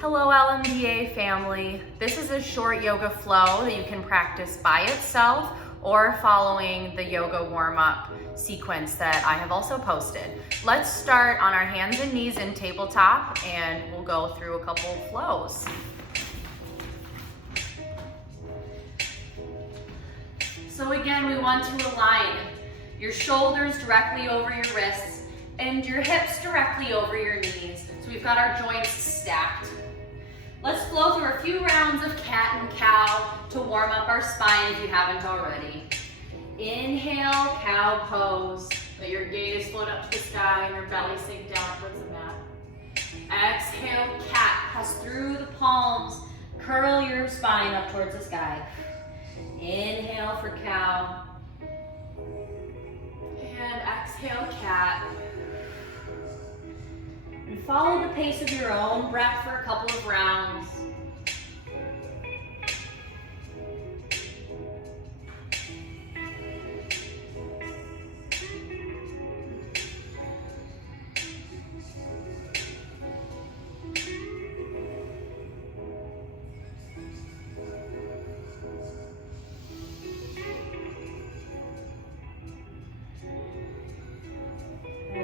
Hello LMDA family. This is a short yoga flow that you can practice by itself or following the yoga warm-up sequence that I have also posted. Let's start on our hands and knees in tabletop and we'll go through a couple flows. So again, we want to align your shoulders directly over your wrists and your hips directly over your knees. So we've got our joints stacked. Let's flow through a few rounds of cat and cow to warm up our spine if you haven't already. Inhale, cow pose. Let your gaze float up to the sky and your belly sink down towards the mat. Exhale, cat. Press through the palms. Curl your spine up towards the sky. Inhale for cow. And exhale, cat. And follow the pace of your own breath for a couple of rounds.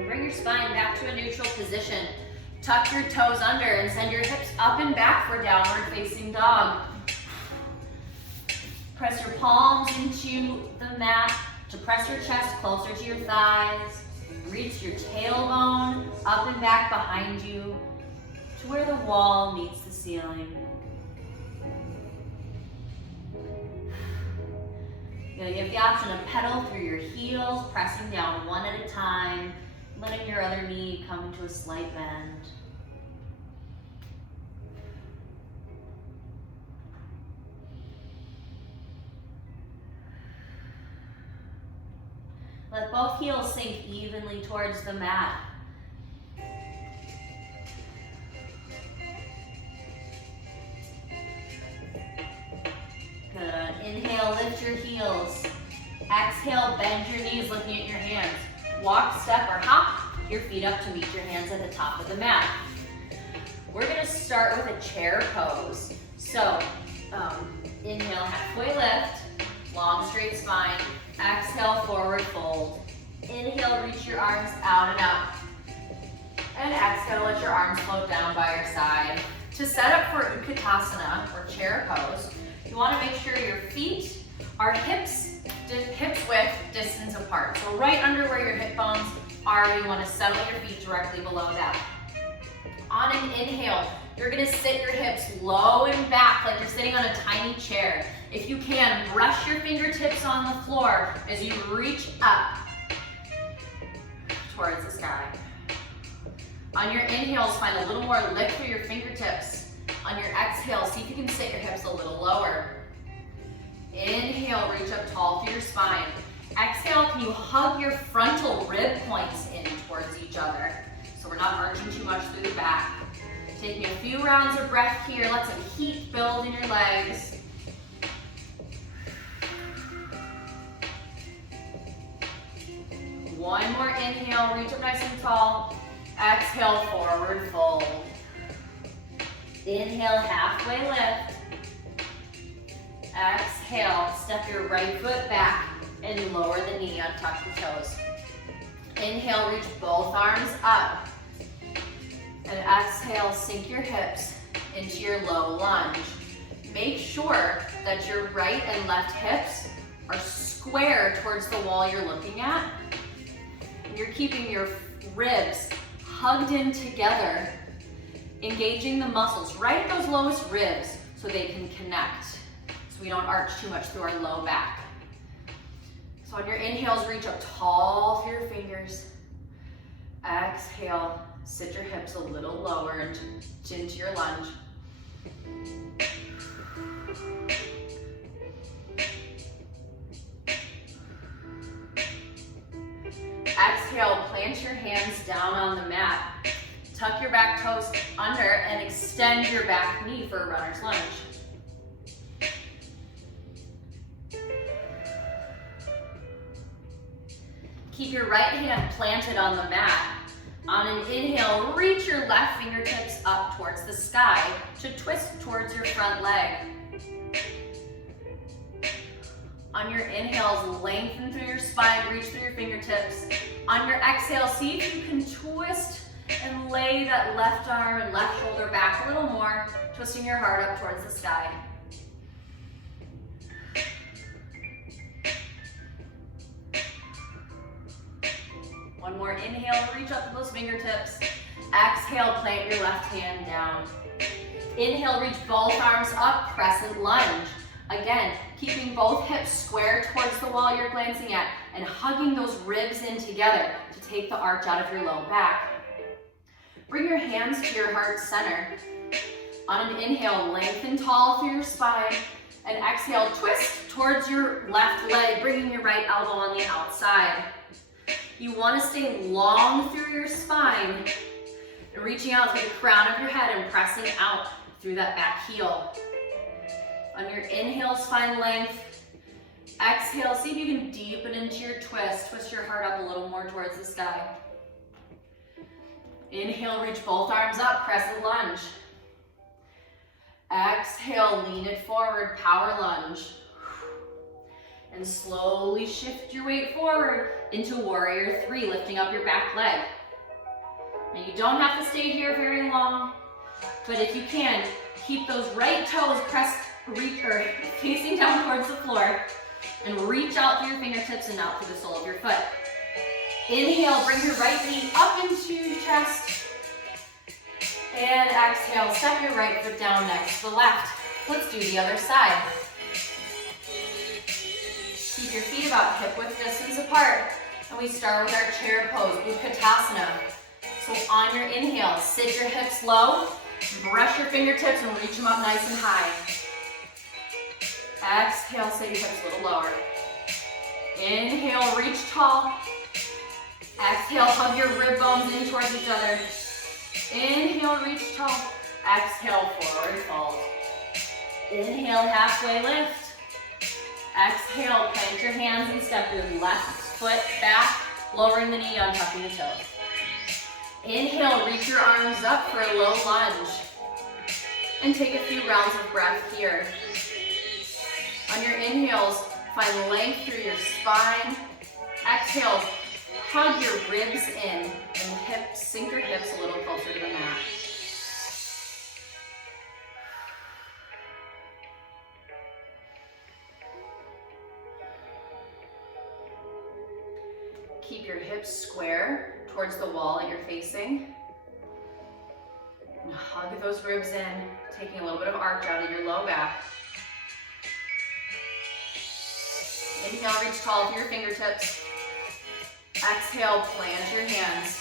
Bring your spine back to a neutral position. Tuck your toes under and send your hips up and back for downward facing dog. Press your palms into the mat to press your chest closer to your thighs. Reach your tailbone up and back behind you to where the wall meets the ceiling. You have the option of pedal through your heels, pressing down one at a time, letting your other knee come into a slight bend. Let both heels sink evenly towards the mat. Good. Inhale, lift your heels. Exhale, bend your knees looking at your hands. Walk, step, or hop your feet up to meet your hands at the top of the mat. We're gonna start with a chair pose. So, inhale, halfway lift, long straight spine. Exhale, forward fold. Inhale, reach your arms out and up. And exhale, let your arms float down by your side. To set up for Utkatasana, or chair pose, you wanna make sure your feet are hips width distance apart. So right under where your hip bones are, you want to settle your feet directly below that. On an inhale, you're going to sit your hips low and back like you're sitting on a tiny chair. If you can, brush your fingertips on the floor as you reach up towards the sky. On your inhales, find a little more lift through your fingertips. On your exhale, see if you can sit your hips a little lower. Inhale, reach up tall through your spine. Exhale, can you hug your frontal rib points in towards each other? So we're not arching too much through the back. Taking a few rounds of breath here. Let some heat build in your legs. One more inhale, reach up nice and tall. Exhale, forward fold. Inhale, halfway lift. Exhale, step your right foot back and lower the knee, untuck the toes. Inhale, reach both arms up. And exhale, sink your hips into your low lunge. Make sure that your right and left hips are square towards the wall you're looking at. And you're keeping your ribs hugged in together, engaging the muscles right at those lowest ribs so they can connect. So we don't arch too much through our low back. So on your inhales, reach up tall through your fingers. Exhale, sit your hips a little lower into your lunge. Exhale, plant your hands down on the mat. Tuck your back toes under and extend your back knee for a runner's lunge. Keep your right hand planted on the mat. On an inhale, reach your left fingertips up towards the sky to twist towards your front leg. On your inhales, lengthen through your spine, reach through your fingertips. On your exhale, see if you can twist and lay that left arm and left shoulder back a little more, twisting your heart up towards the sky. One more inhale, reach up to those fingertips. Exhale, plant your left hand down. Inhale, reach both arms up, crescent lunge. Again, keeping both hips square towards the wall you're glancing at and hugging those ribs in together to take the arch out of your low back. Bring your hands to your heart center. On an inhale, lengthen tall through your spine, and exhale, twist towards your left leg, bringing your right elbow on the outside. You want to stay long through your spine, and reaching out through the crown of your head and pressing out through that back heel. On your inhale, spine length. Exhale, see if you can deepen into your twist. Twist your heart up a little more towards the sky. Inhale, reach both arms up, crescent lunge. Exhale, lean it forward, power lunge. And slowly shift your weight forward into warrior three, lifting up your back leg. Now you don't have to stay here very long, but if you can, keep those right toes facing down towards the floor, and reach out through your fingertips and out through the sole of your foot. Inhale, bring your right knee up into your chest. And exhale, step your right foot down next to the left. Let's do the other side. Keep your feet about hip-width distance apart. And we start with our chair pose, Utkatasana. So on your inhale, sit your hips low, brush your fingertips and reach them up nice and high. Exhale, sit your hips a little lower. Inhale, reach tall. Exhale, hug your rib bones in towards each other. Inhale, reach tall. Exhale, forward fold. Inhale, halfway lift. Exhale, plant your hands and step your left foot back, lowering the knee, untucking the toes. Inhale, reach your arms up for a low lunge. And take a few rounds of breath here. On your inhales, find length through your spine. Exhale, hug your ribs in and sink your hips a little closer to the mat. Keep your hips square towards the wall that you're facing. And hug those ribs in, taking a little bit of arch out of your low back. Inhale, reach tall to your fingertips. Exhale, plant your hands.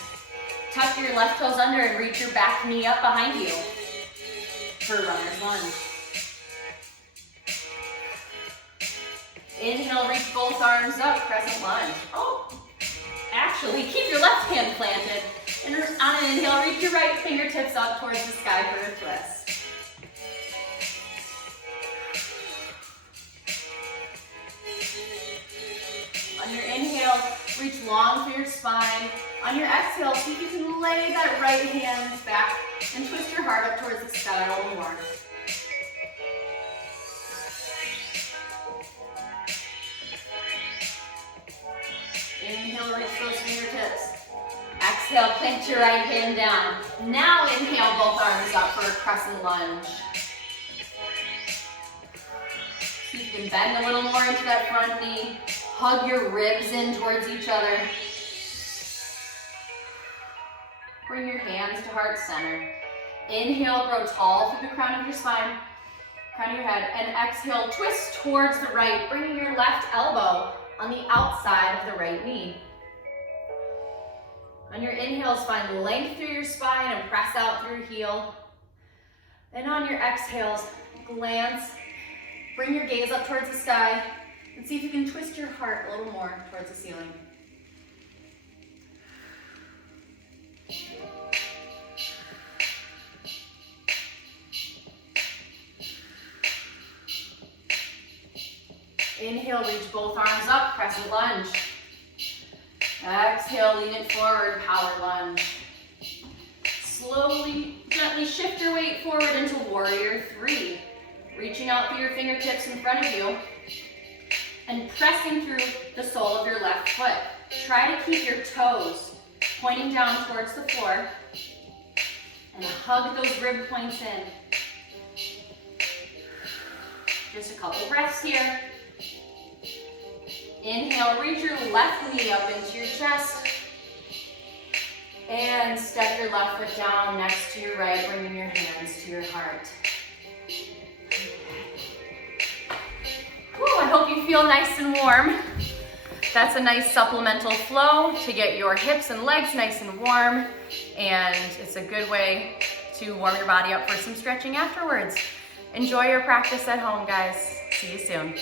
Tuck your left toes under and reach your back knee up behind you for runner's lunge. Inhale, reach both arms up, crescent lunge. Actually, keep your left hand planted. And on an inhale, reach your right fingertips up towards the sky for a twist. On your inhale, reach long through your spine. On your exhale, see if you can lay that right hand back and twist your heart up towards the sky a little more. Inhale, reach those fingertips. Exhale, plant your right hand down. Now inhale, both arms up for a crescent lunge. So you can bend a little more into that front knee. Hug your ribs in towards each other. Bring your hands to heart center. Inhale, grow tall through the crown of your spine, crown of your head, and exhale, twist towards the right, bringing your left elbow on the outside of the right knee. On your inhales, find length through your spine and press out through your heel. And on your exhales, glance, bring your gaze up towards the sky, and see if you can twist your heart a little more towards the ceiling. Inhale, reach both arms up, crescent lunge. Exhale, lean it forward, power lunge. slowly, gently shift your weight forward into warrior three. Reaching out through your fingertips in front of you and pressing through the sole of your left foot. Try to keep your toes pointing down towards the floor and hug those rib points in. Just a couple breaths here. Inhale, reach your left knee up into your chest. And step your left foot down next to your right, bringing your hands to your heart. Whew, I hope you feel nice and warm. That's a nice supplemental flow to get your hips and legs nice and warm. And it's a good way to warm your body up for some stretching afterwards. Enjoy your practice at home, guys. See you soon.